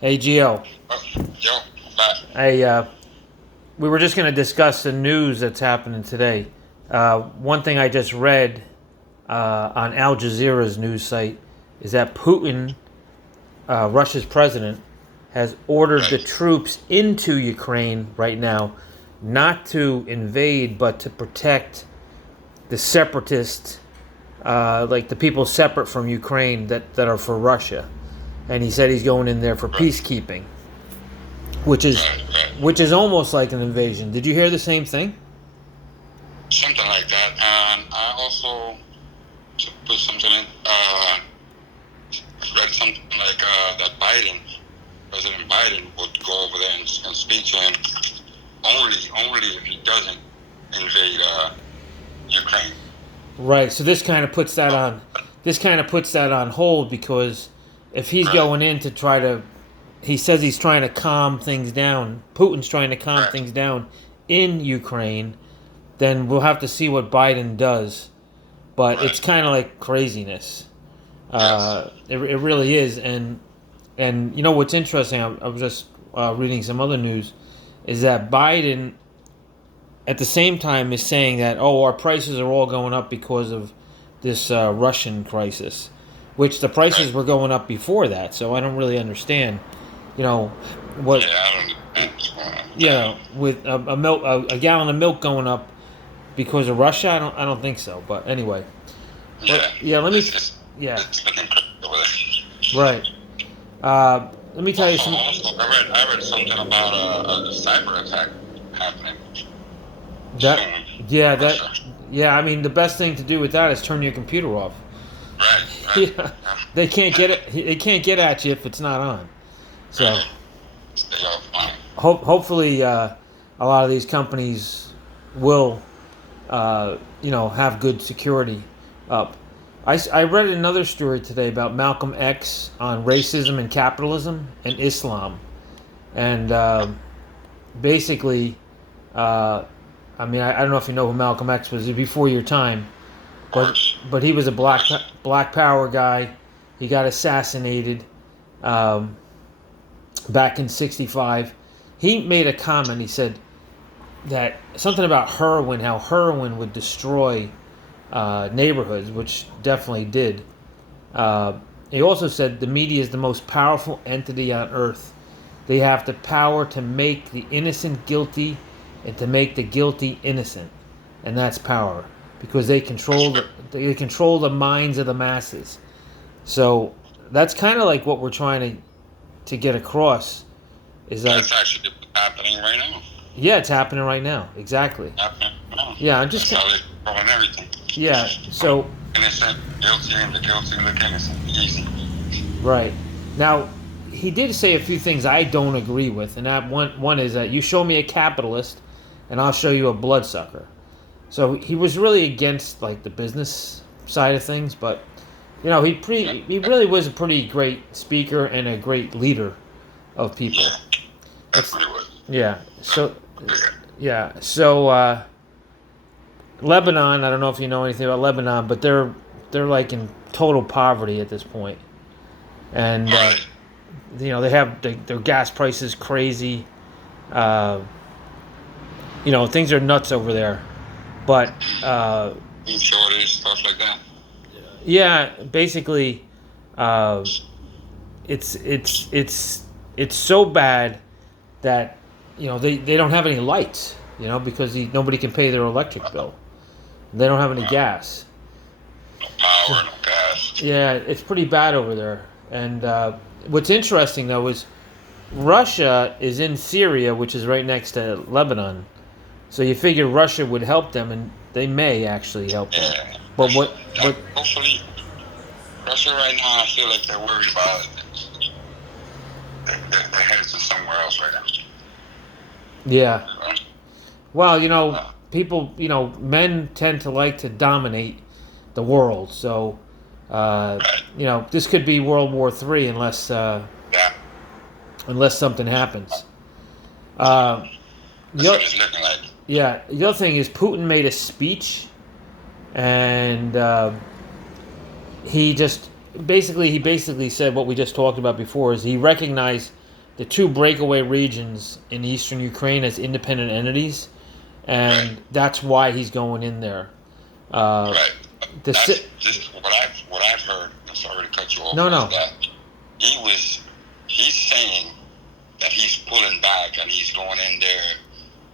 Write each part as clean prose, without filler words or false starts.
Hey, Gio. Oh, yo, back. Hey, we were just going to discuss the news that's happening today. One thing I just read on Al Jazeera's news site is that Putin, Russia's president, has ordered the Right, troops into Ukraine right now, not to invade, but to protect the separatists, like the people separate from Ukraine that are for Russia. And he said he's going in there for right, peacekeeping, which is right. which is almost like an invasion. Did you hear the same thing? Something like that. And I also to put something in. Read something like that President Biden, would go over there and speak to him only if he doesn't invade Ukraine. Right. So this kind of puts that on hold because if he's Right, going in to try to, he says he's trying to calm things down. Putin's trying to calm right. things down in Ukraine. Then we'll have to see what Biden does. But it's Right. kind of like craziness. Yes. It really is. And you know what's interesting? I was just reading some other news, is that Biden at the same time is saying that, oh, our prices are all going up because of this Russian crisis, which the prices Right. were going up before that. So I don't really understand, you know, what, Yeah, I don't know what's going on with that. yeah, with a gallon of milk going up because of Russia. I don't think so. But anyway, but Yeah, yeah, let me, it's it's, yeah, it's looking crazy over there. right. Let me tell you some. I read something about a cyber attack happening That soon yeah, in that Russia. yeah. I mean, the best thing to do with that is turn your computer off. Right, right. Yeah, they can't get it. They can't get at you if it's not on. So Right. Stay off mine. hopefully, a lot of these companies will, have good security up. I read another story today about Malcolm X on racism and capitalism and Islam, and basically, uh, I mean, I don't know if you know who Malcolm X was before your time, Of but course, he was a of course. black power guy. He got assassinated um, back in '65. He made a comment. He said that something about heroin, how heroin would destroy neighborhoods, which definitely did. Uh, he also said the media is the most powerful entity on earth. They have the power to make the innocent guilty and to make the guilty innocent, and that's power because That's ve- they control the minds of the masses. So that's kind of like what we're trying to get across. Is like, that's actually what's happening right now. yeah, it's happening right now. Exactly. Happening now. Yeah, I'm That's just how they're controlling everything. yeah. So Innocent, guilty, and the guilty look innocent. Easy. right now, he did say a few things I don't agree with, and that one is that you show me a capitalist, and I'll show you a bloodsucker. So he was really against like the business side of things, but Yeah, he really was a pretty great speaker and a great leader of people. yeah. That's It's what it was. yeah. So Yeah. yeah. So Lebanon, I don't know if you know anything about Lebanon, but they're like in total poverty at this point, and Right. they have their gas prices crazy. Uh, things are nuts over there. But Food shortage, stuff like that. yeah, basically, uh, it's it's it's it's so bad that they don't have any lights. Because nobody can pay their electric bill. They don't have any Wow. gas. No So, power, no gas. yeah, it's pretty bad over there. And what's interesting though is Russia is in Syria, which is right next to Lebanon. So you figure Russia would help them, and they may actually help them. Yeah. But what? That, But hopefully, Russia right now, I feel like they're worried about it. Their heads are somewhere else right now. yeah. You know? Well, Uh, people, men tend to like to dominate the world. So, right. this could be World War III Yeah. unless something happens. Uh, That's the, what oth- it's looking like. yeah. The other thing is Putin made a speech, and he just he basically said what we just talked about before. Is he recognized the two breakaway regions in eastern Ukraine as independent entities, and Right. that's why he's going in there. Uh, Right. the That's si- just what I've heard. I'm sorry to cut you off. no, Is no, that he's saying that he's pulling back and he's going in there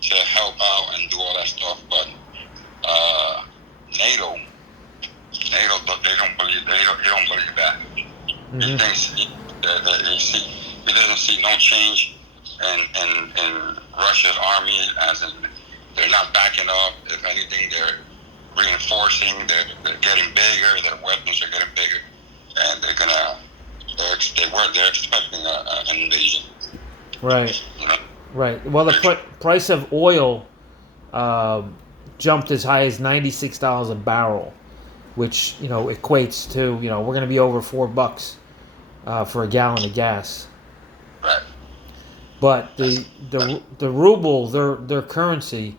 to help out and do all that stuff, but NATO, they don't believe he don't believe that. He hmm thinks he doesn't see no change in Russia's army, as in they're not backing up. If anything, they're reinforcing. They're getting bigger. Their weapons are getting bigger, and they're expecting an invasion. right, You know? right. Well, the price of oil jumped as high as $96 a barrel, which equates to we're going to be over $4 for a gallon of gas. Right. But the ruble, their currency,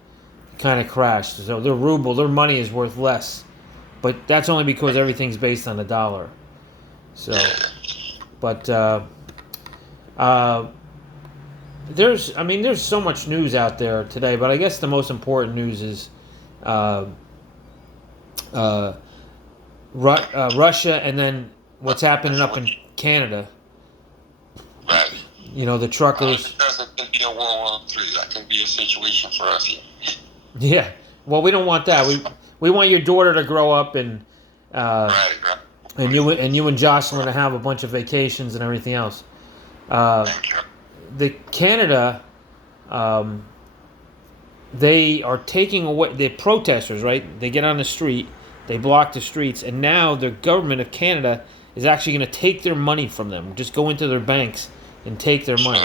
kind of crashed. So their money is worth less. But that's only because everything's based on the dollar. So, but uh, there's so much news out there today. But I guess the most important news is uh, uh, Russia, and then what's happening up in Canada. Right. The truckers. Because it could be a World War III. That could be a situation for us here. Yeah. Well, we don't want that. We want your daughter to grow up and Right. and you and Jocelyn to have a bunch of vacations and everything else. Thank you. The Canada, they are taking away the protesters. Right? They get on the street, they block the streets, and now the government of Canada is actually going to take their money from them. Just go into their banks and take their money.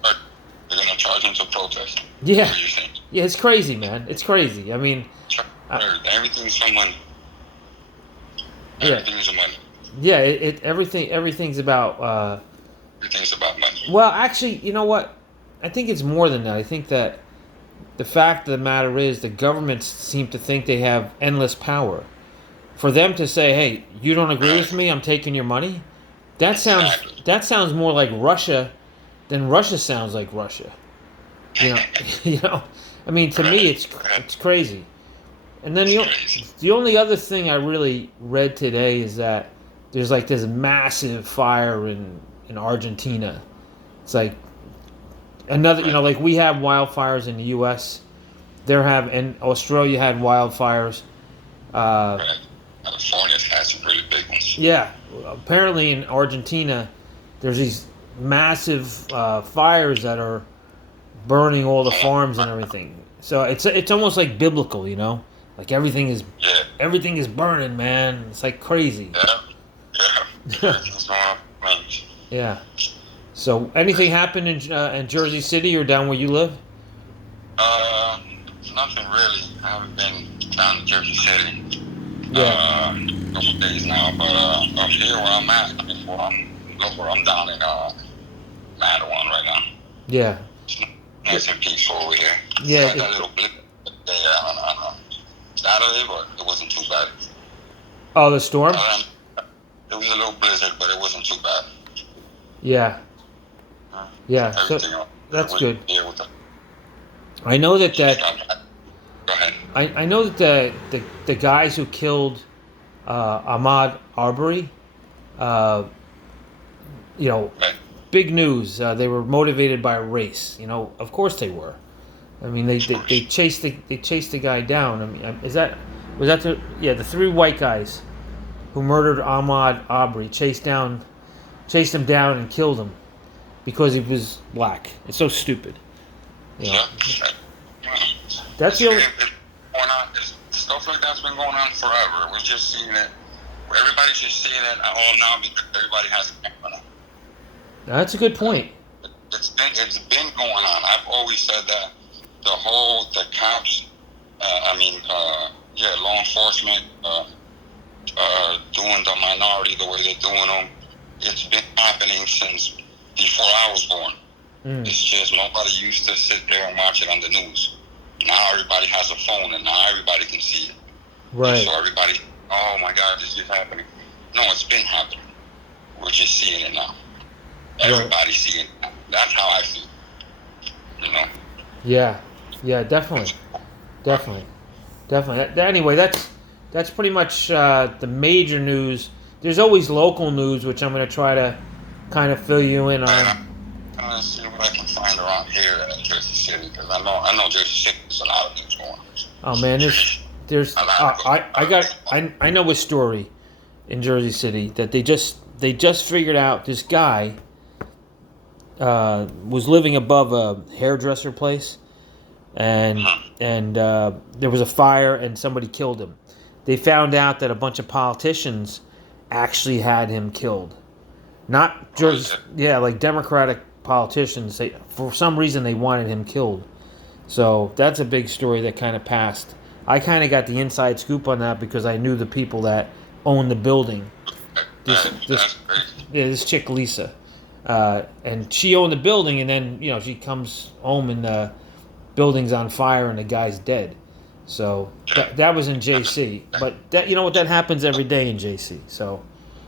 They're gonna charge them to protest. Yeah. What do you think? Yeah, it's crazy, man. It's crazy. I mean, Everything's for money. Yeah. Everything's for money. Yeah, everything's about. Everything's about money. Well, actually, you know what? I think it's more than that. I think that the fact of the matter is the governments seem to think they have endless power. For them to say, "Hey, you don't agree with me? I'm taking your money." Exactly. That sounds more like Russia than Russia sounds like Russia. You know, I mean, to me, it's crazy. And then the only other thing I really read today is that there's like this massive fire in Argentina. It's like another, like we have wildfires in the U.S. And Australia had wildfires. Right. California's had some really big ones. Yeah, apparently in Argentina, there's these massive fires that are burning all the farms and everything. So it's almost like biblical, like everything is burning, man. It's like crazy. Yeah. Everything's going up in flames. Yeah. So anything happened in Jersey City or down where you live? Nothing really. I haven't been down to Jersey City. Yeah. A couple days now, but up here where I'm at, I'm down in Mattawan right now. Yeah. It's nice and peaceful over here. Yeah. Had that little blip there on Saturday, but it wasn't too bad. Oh, the storm? It was a little blizzard, but it wasn't too bad. Yeah. Yeah. So that's good. I know that. Go ahead. I know that the guys who killed Ahmaud Arbery, Right. big news. They were motivated by race. Of course they were. I mean, they chased the guy down. I mean, was that the three white guys who murdered Ahmaud Arbery chased him down and killed him because he was black. It's so stupid. Yeah. That's the only. Stuff like that's been going on forever. We're just seeing it. Everybody's just seeing it all now because everybody has a camera. That's a good point. It's been going on. I've always said that the cops, law enforcement, doing the minority the way they're doing them. It's been happening since before I was born. It's just nobody used to sit there and watch it on the news. Now everybody has a phone and now everybody can see it. Right. And so everybody, oh my God, this is happening. No, it's been happening. We're just seeing it now. Everybody's seeing it now. That's how I feel. You know. Yeah, yeah, definitely, definitely, definitely. Anyway, that's pretty much the major news. There's always local news, which I'm going to try to kind of fill you in And on. I'm gonna see what I can find around here in Jersey City, because I know Jersey City. There's a lot of things going on. Oh man, there's I know a story in Jersey City that they just figured out this guy was living above a hairdresser place, and there was a fire and somebody killed him. They found out that a bunch of politicians actually had him killed. Not Jersey, yeah, like Democratic politicians. For some reason they wanted him killed. So that's a big story that kind of passed. I kind of got the inside scoop on that because I knew the people that owned the building. This chick Lisa, and she owned the building, and then she comes home and the building's on fire and the guy's dead. So that was in JC, but that happens every day in JC. So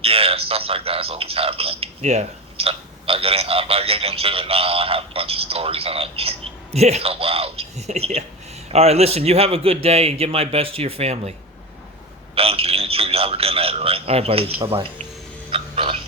yeah, stuff like that is always happening. Yeah. If I get into it now, I have a bunch of stories and yeah. So wow. Yeah. All right, listen, you have a good day and give my best to your family. Thank you. You too. You have a good night, all right? All right, buddy. Bye-bye. Bye.